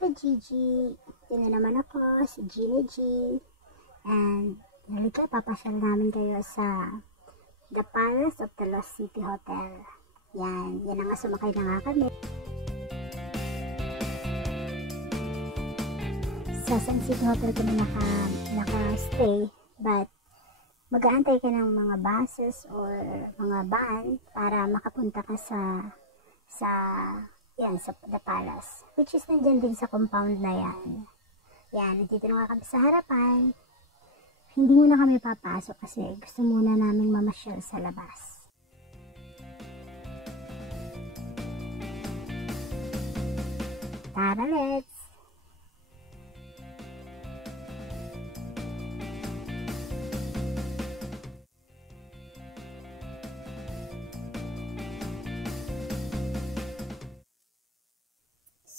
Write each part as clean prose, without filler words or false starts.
ka-Gigi, ito na naman ako, si Gina G. And halika, papasyal namin kayo sa The Palace of the Lost City Hotel. Yan na nga, sumakay na nga kami. Sa Sun City Hotel kami naka-stay, but mag-aantay ka ng mga buses or mga van para makapunta ka sa The Palace, which is nandyan din sa compound na yan. Nandito na nga kami sa harapan. Hindi muna kami papasok kasi gusto muna naming mamasyal sa labas. Tara, let's!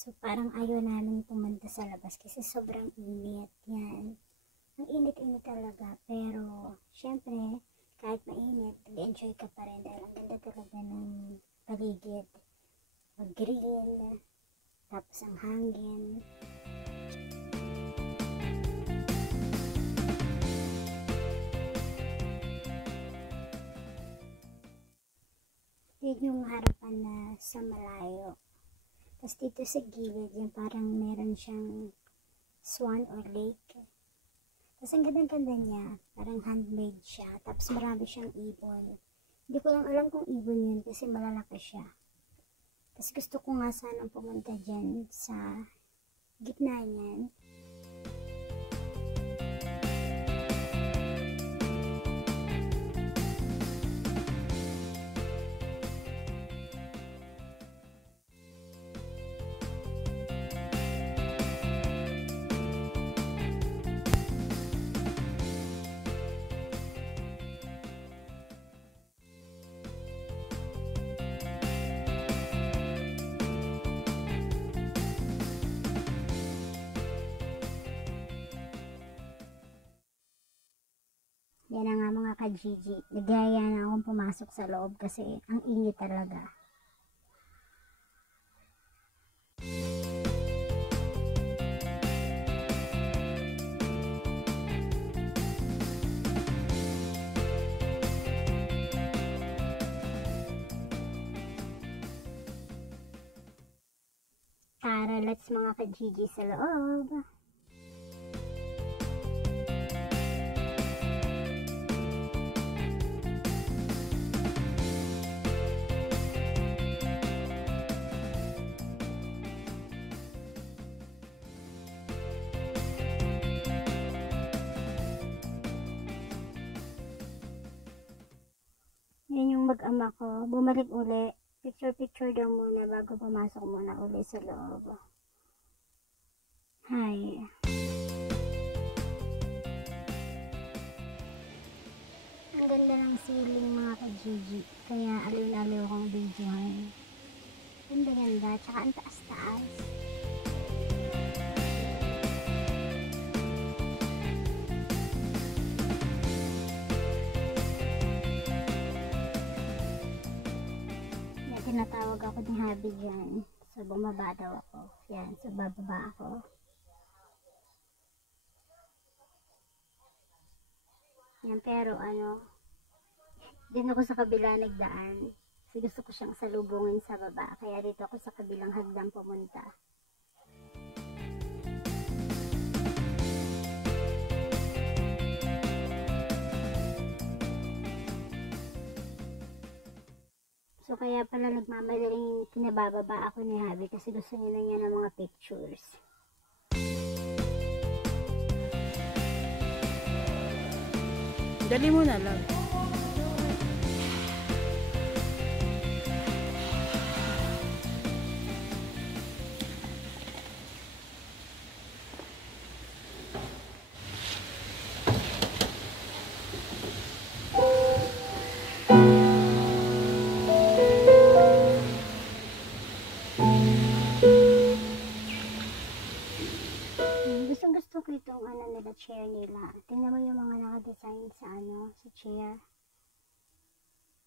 So, parang ayaw namin pumunta sa labas kasi sobrang init. Yan. Ang init-init talaga. Pero, syempre, kahit mainit, nag-enjoy ka pa rin dahil ang ganda talaga ng paligid. Mag-green, tapos ang hangin. Yun yung harapan na sa malayo. Tapos dito sa gilid, yung parang meron siyang swan or lake. Tapos ang ganda-ganda niya, parang handmade siya. Tapos marami siyang ibon. Hindi ko lang alam kung ibon yun kasi malalaki siya. Tapos gusto ko nga sanang pumunta dyan sa gitna niyan. Yan na nga mga ka-Gigi. Nagaya na akong pumasok sa loob kasi ang init talaga. Tara, let's mga ka-Gigi sa loob. Yan yung mag-ama ko. Bumalik uli. Picture-picture daw muna bago pumasok muna uli sa loob. Hi. Ang ganda ng ceiling mga ka-Gigi. Kaya aliw-aliw akong videohan. Ganda-ganda. Tsaka ang taas-taas. Tinatawag ako ni Habi dyan. So, bumaba daw ako. Yan. So, bababa ako. Yan. Pero, din ako sa kabila nagdaan. So, gusto ko siyang salubungin sa baba. Kaya dito ako sa kabilang hagdan pumunta. So, kaya pala nagmamadaling pinabababa ako ni Habi kasi gusto niya ng mga pictures. Dali mo na lang. Gusto ko itong nila chair nila. Tingnan mo yung mga naka-design sa sa chair.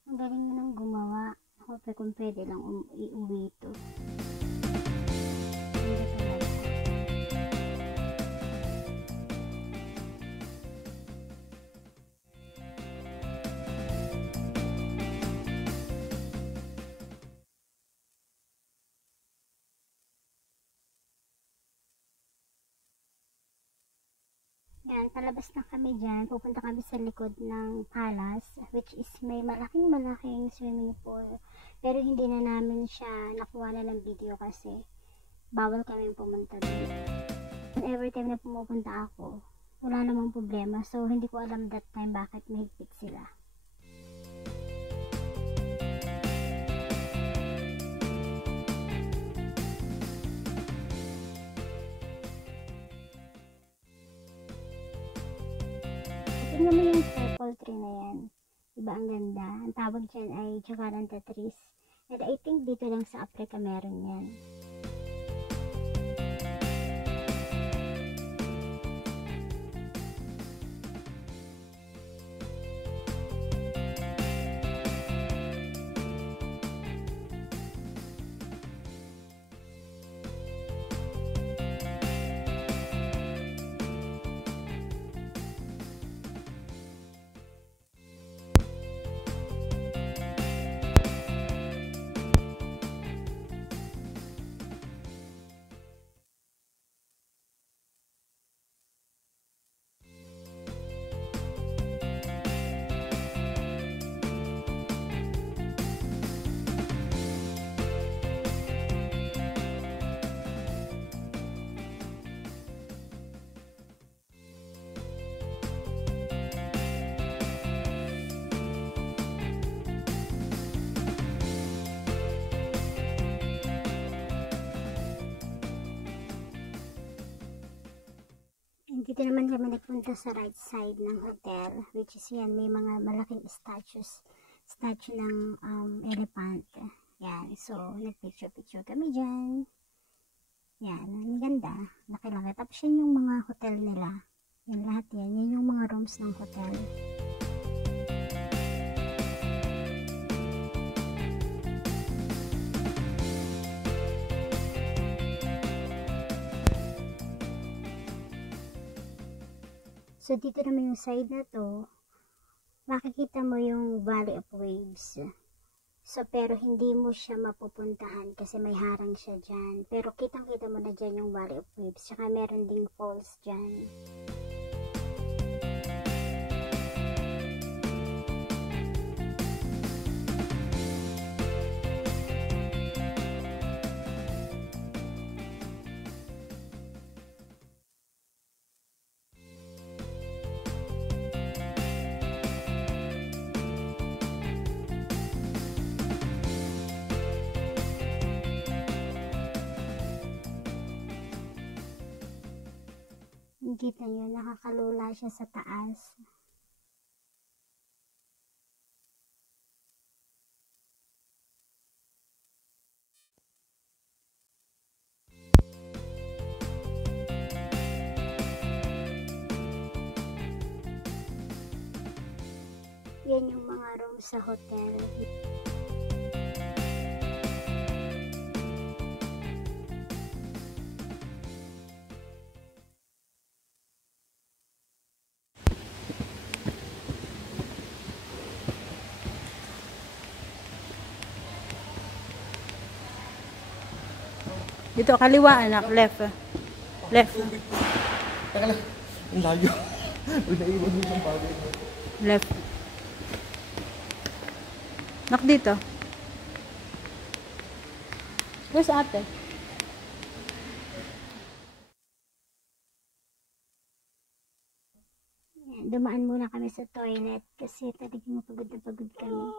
Ang galing mo nang gumawa. Ako kung pwede lang iuwi ito. Hindi talaga. Yan, palabas na kami dyan. Pupunta kami sa likod ng palace, which is may malaking swimming pool. Pero hindi na namin siya nakuha na ng video kasi bawal kami pumunta doon. Every time na pumupunta ako, wala namang problema. So, hindi ko alam that time bakit mahigpit sila. Tingnan mo yung purple tree na yan. Diba ang ganda? Ang tawag dyan ay Jacaranda trees. And I think dito lang sa Africa meron yan. Dito naman kami nagpunta sa right side ng hotel, which is yan, may mga malaking statue ng elephant. Yan, so nagpicture kami dyan. Yan, ang ganda, laki-laki. Tapos yan yung mga hotel nila. Yan lahat yan yung mga rooms ng hotel. So, dito naman yung side na to, makikita mo yung Valley of Waves. So, pero hindi mo siya mapupuntahan kasi may harang siya dyan. Pero kitang-kita mo na dyan yung Valley of Waves. Tsaka meron ding falls dyan. Kita nyo, nakakalula siya sa taas. Yan yung mga room sa hotel. Dito, kaliwa anak, left. Left. Teka lang, ang layo. Uy, naiwan mo yung bagay. Left. Nak dito. Where's ate? Dumaan muna kami sa toilet kasi talagang pagod na pagod kami.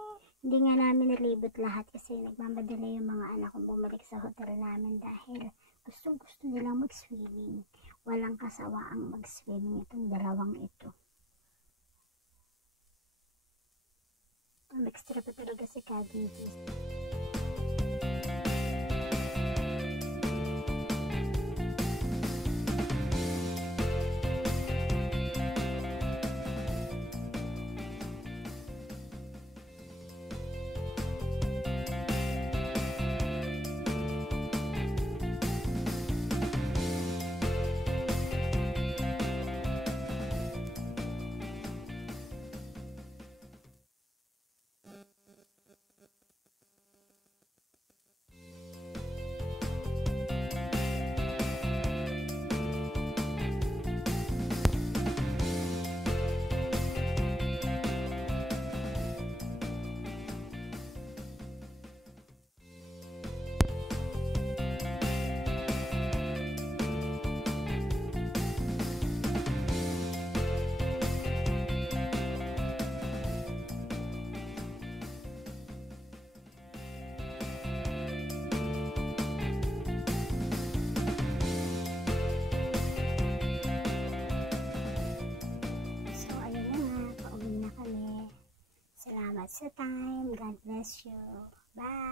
Hindi nga namin nalibot lahat kasi nagmamadala yung mga anak kong bumalik sa hotel namin dahil gusto nilang mag-swimming. Walang kasawaang mag-swimming itong dalawang ito. Ang extra pa talaga si Kevin. salamat sa time. God bless you. Bye!